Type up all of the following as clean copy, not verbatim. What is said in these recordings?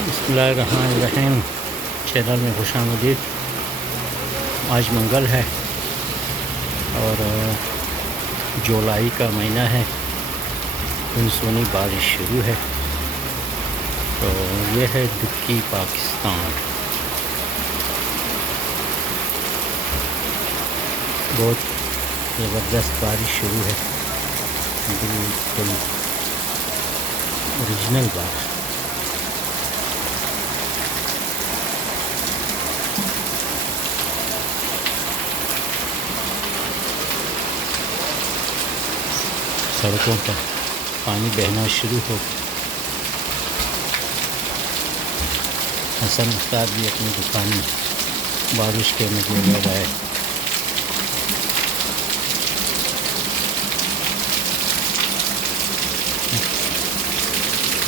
बिस्मिल्लाहिर्रहमानिर्रहीम चैनल में खुशामदीद। आज मंगल है और जुलाई का महीना है। मानसूनी बारिश शुरू है। तो ये है दुक्की पाकिस्तान। बहुत ज़बरदस्त बारिश शुरू है, बिल्कुल ओरिजिनल बारिश। सड़कों पर पानी बहना शुरू हो गया। हसन उस्ताद भी अपनी दुकान में बारिश के मजे ले रहा है।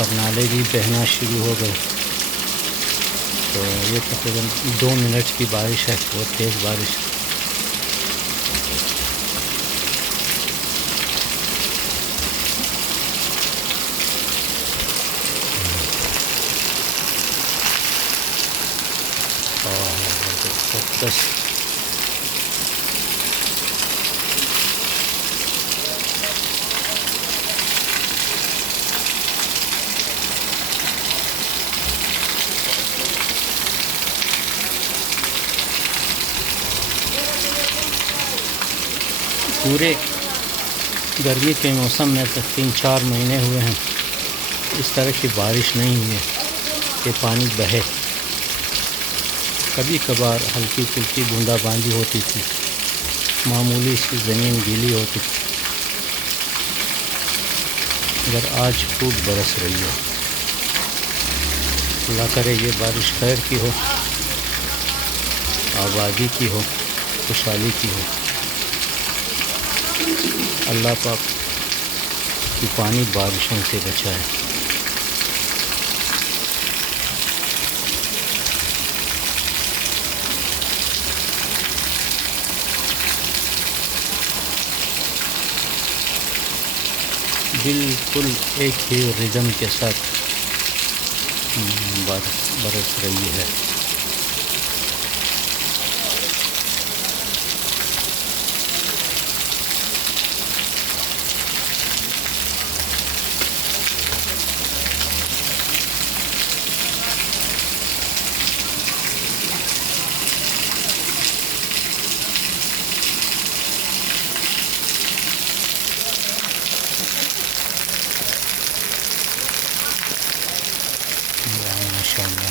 और नाले भी बहना शुरू हो गए। तो ये तकरीबन 2 मिनट की बारिश है, बहुत तेज़ बारिश। बस पूरे गर्मी के मौसम में तो 3-4 महीने हुए हैं इस तरह की बारिश नहीं हुई है कि पानी बहे। कभी कभार हल्की फुल्की बूंदाबांदी होती थी, मामूली सी ज़मीन गीली होती थी, मगर आज खूब बरस रही है। अल्लाह करे ये बारिश खैर की हो, आबादी की हो, खुशहाली की हो। अल्लाह पाक तूफ़ानी बारिशों से बचाए। बिल्कुल एक ही रिदम के साथ बरस रही है। माशाअल्लाह।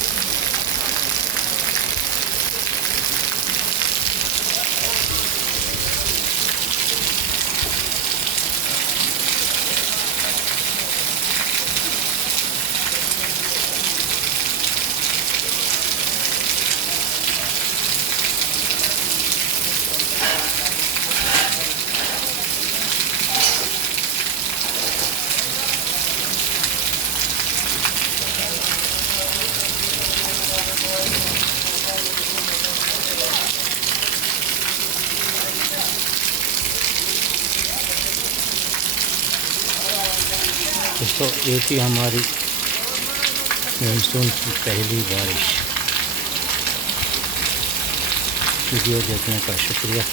दोस्तों, ये थी हमारी मानसून की पहली बारिश। वीडियो देखने का शुक्रिया।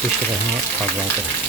खुश रहें, आबाद रहें।